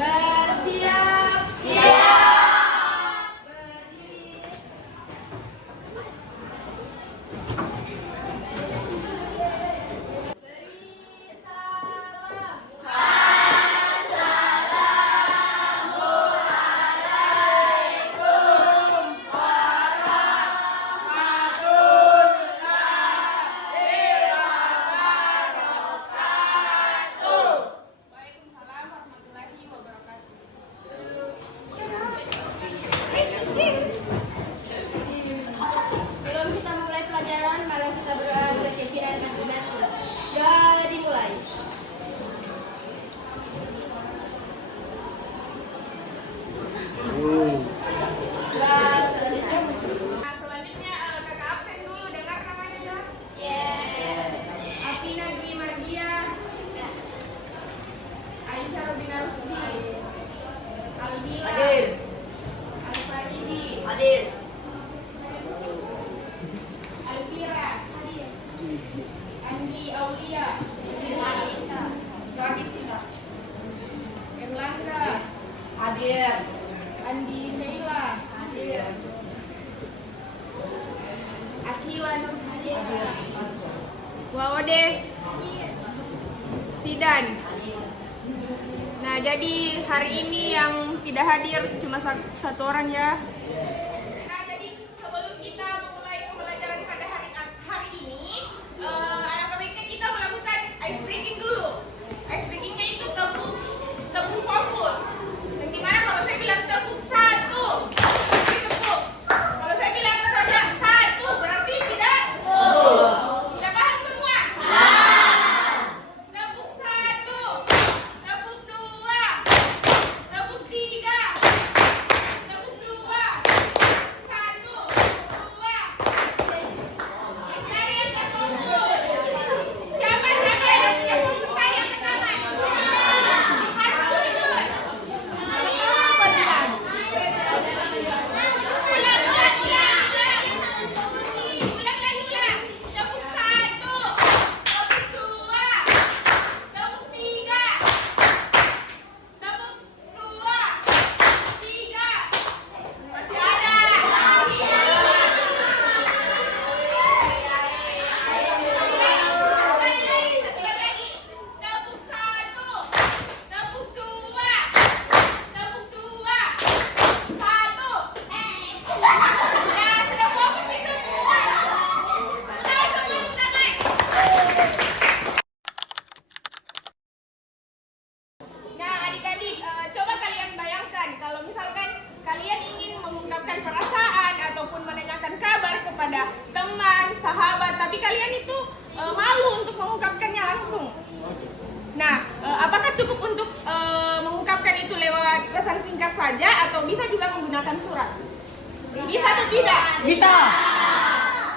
Bersiap. Siap. Berdiri. Beri salam. Waalaikumsalam warahmatullahi wabarakatuh. Sebelum kita mulai pelajaran, malah kita berdoa sekian masing-masing. Jadi mulai. Sudah selesai. Nah, selanjutnya kakak absen dulu, dengar namanya ya. Afina Dwi Mardia, Aisyah Robina Rusdi, Aldila, Alfaridi, Hadir. Alfira, Andi Aulia, Erlangga, Hadir. Andi Sheila, Hadir. Akila Nur Wawode, Sidan. Nah, jadi hari ini yang tidak hadir cuma satu orang ya. Nah, jadi sebelum kita memulai pembelajaran pada hari ini, alangkah baiknya kita melakukan ice breaking dulu. Ice breakingnya itu tepuk fokus. Dan dimana kalau saya bilang tepuk satu, berarti tepuk. Kalau saya bilang saja satu, berarti tidak. Tidak paham semua? Tepuk satu, tepuk dua, tepuk tiga, tepuk dua, satu, dua. Masih ada yang terfokus? Siapa yang terfokus tadi yang pertama? Harus tunjuk. Ulang lagi. Tepuk satu, tepuk dua, tepuk tiga, tepuk dua, tiga. Masih ada. Tepuk satu, tepuk dua, satu. Nah, sudah fokus nih semua. Nah, semua tangan. Nah, adik-adik, coba kalian bayangkan kalau misalkan kalian ingin mengungkapkan perasaan ataupun menanyakan kabar kepada teman, sahabat, tapi kalian itu malu untuk mengungkapkannya langsung. Nah, apakah cukup untuk mengungkapkan itu lewat pesan singkat saja atau bisa juga menggunakan surat? Bisa atau tidak? Bisa.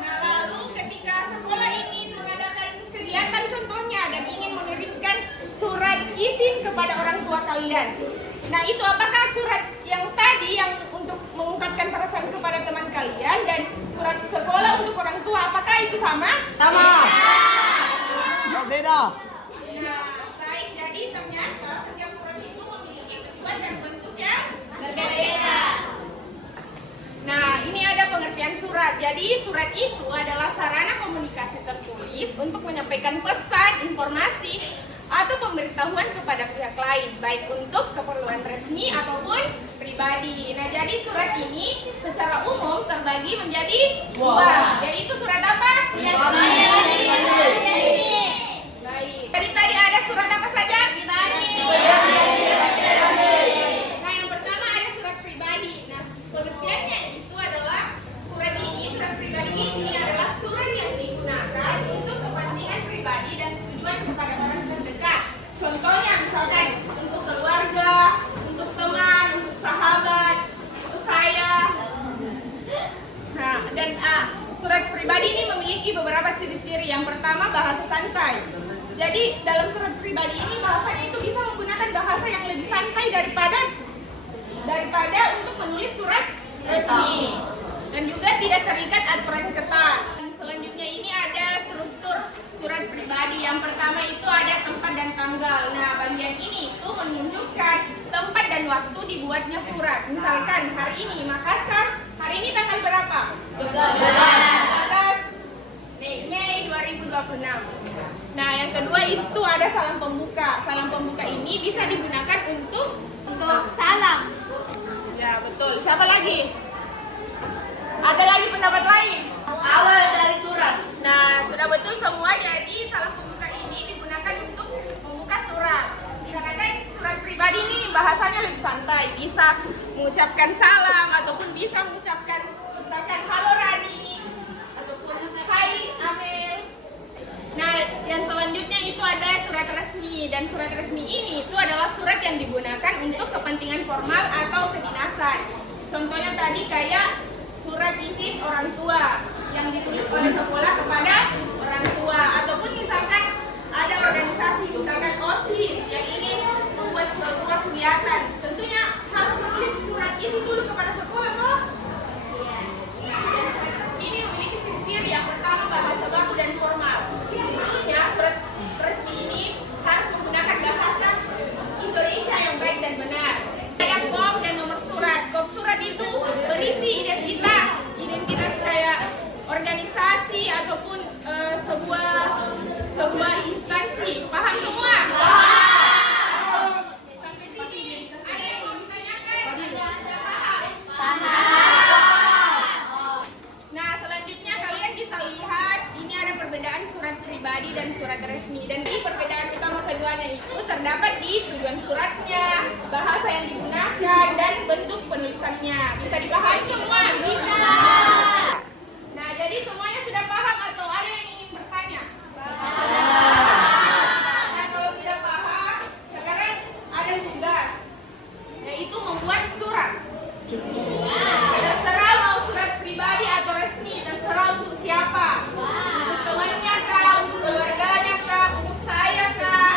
Nah, lalu ketika sekolah ingin mengadakan kegiatan contohnya dan ingin mengirimkan surat izin kepada orang tua kalian. Nah, itu apakah surat yang tadi yang untuk mengungkapkan perasaan kepada teman kalian dan surat sekolah untuk orang tua, apakah itu sama? Sama. Oh, beda. Nah, baik. Jadi ternyata setiap surat itu memiliki tujuan dan bentuk yang berbeda. Nah, ini ada pengertian surat. Jadi, surat itu adalah sarana komunikasi tertulis untuk menyampaikan pesan, informasi, atau pemberitahuan kepada pihak lain, baik untuk keperluan resmi ataupun pribadi. Nah, jadi surat ini secara umum terbagi menjadi dua, yaitu surat apa? Baik. Jadi tadi ada surat apa saja? Nah, yang pertama ada surat pribadi. Nah, pengertiannya itu adalah surat pribadi ini adalah surat yang digunakan untuk kepentingan pribadi dan tujuan kepada orang terdekat. Contohnya misalkan untuk keluarga, untuk teman, untuk sahabat, untuk saya. Nah, dan surat pribadi ini memiliki beberapa ciri-ciri. Yang pertama, bahasa santai. Jadi dalam surat pribadi ini bahasanya itu bisa menggunakan bahasa yang lebih santai daripada untuk menulis surat resmi, dan juga tidak terikat aturan ketat. Dan selanjutnya ini ada struktur surat pribadi. Yang pertama itu ada tempat dan tanggal. Nah, bagian ini itu menunjukkan tempat dan waktu dibuatnya surat. Misalkan hari ini Makassar, hari ini tanggal berapa? 12 Mei 2026. Nah, yang kedua itu ada salam pembuka. Salam pembuka ini bisa digunakan untuk salam. Ya, betul. Siapa lagi? Ada lagi pendapat lain? Awal dari surat. Nah, sudah betul semua. Jadi salam pembuka ini digunakan untuk membuka surat. Dikarenakan surat pribadi ini bahasanya lebih santai, bisa mengucapkan salam ataupun bisa mengucapkan misalkan halo Rani ataupun hai Amel. Nah, yang selanjutnya itu ada surat resmi, dan surat resmi ini itu adalah surat yang digunakan untuk kepentingan formal atau kedinasan. Contohnya tadi kayak surat izin orang tua yang ditulis oleh sekolah kepada orang tua, ataupun misalkan ada organisasi misalkan OSIS yang ingin membuat sebuah kegiatan, tentunya harus menulis surat izin dulu kepada sekolah toh. Dan surat resmi ini memiliki ciri-ciri. Yang pertama bahasa baku dan formal. Tentunya surat resmi ini harus menggunakan bahasa Indonesia yang baik dan benar. Ada kop dan nomor surat. Kop surat itu berisi identitas kayak organisasi ataupun sebuah instansi. Paham semua? Sampai sini ada yang mau ditanyakan? Sudah paham? Nah, selanjutnya kalian bisa lihat ini ada perbedaan surat pribadi dan surat resmi. Dan di perbedaan utama keduanya itu terdapat di tujuan suratnya, bahasa yang digunakan, dan bentuk penulisannya. Bisa dipahami semua? Bisa. Nah, jadi semuanya sudah paham atau ada yang ingin bertanya? Nah, kalau sudah paham, sekarang ada tugas, yaitu membuat surat. Terserah mau surat pribadi atau resmi, terserah untuk siapa. Untuk temannya kah, untuk keluarganya kah, untuk saya kah.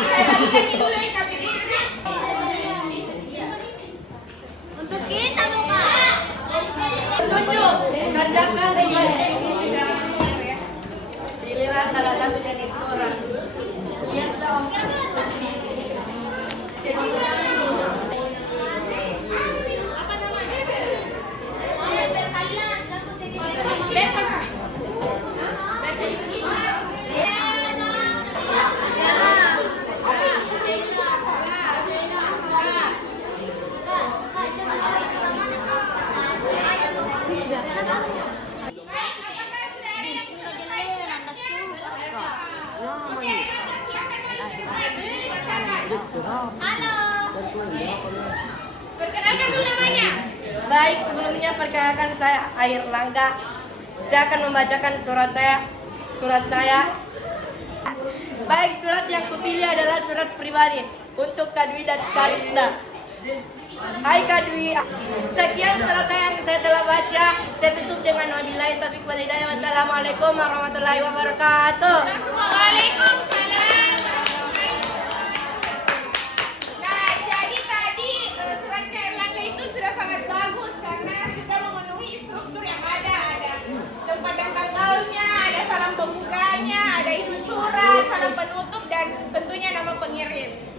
Bisa bagikan dulu ya, kami ini. Untuk kita bukan. Tunjuk. Tandakan bahasa Inggris dalam mengajar ya. Pilihlah salah satu jenis surat. Lihat dong. Jadi Apa namanya? Perkenalkan dulu namanya. Baik, sebelumnya perkenalkan saya Air Langga. Saya akan membacakan surat saya. Baik, surat yang kupilih adalah surat pribadi untuk Kak Dwi dan Karista. Hai Kak Dwi, sekian surat yang saya telah baca. Saya tutup dengan wabillahi taufiq wal hidayah. Wassalamualaikum warahmatullahi wabarakatuh. Waalaikumsalam. Nah, jadi tadi surat Kak Erlangga itu sudah sangat bagus karena sudah memenuhi struktur yang ada. Ada tempat dan tanggalnya, ada salam pembukanya, ada isi surat, salam penutup, dan tentunya nama pengirim.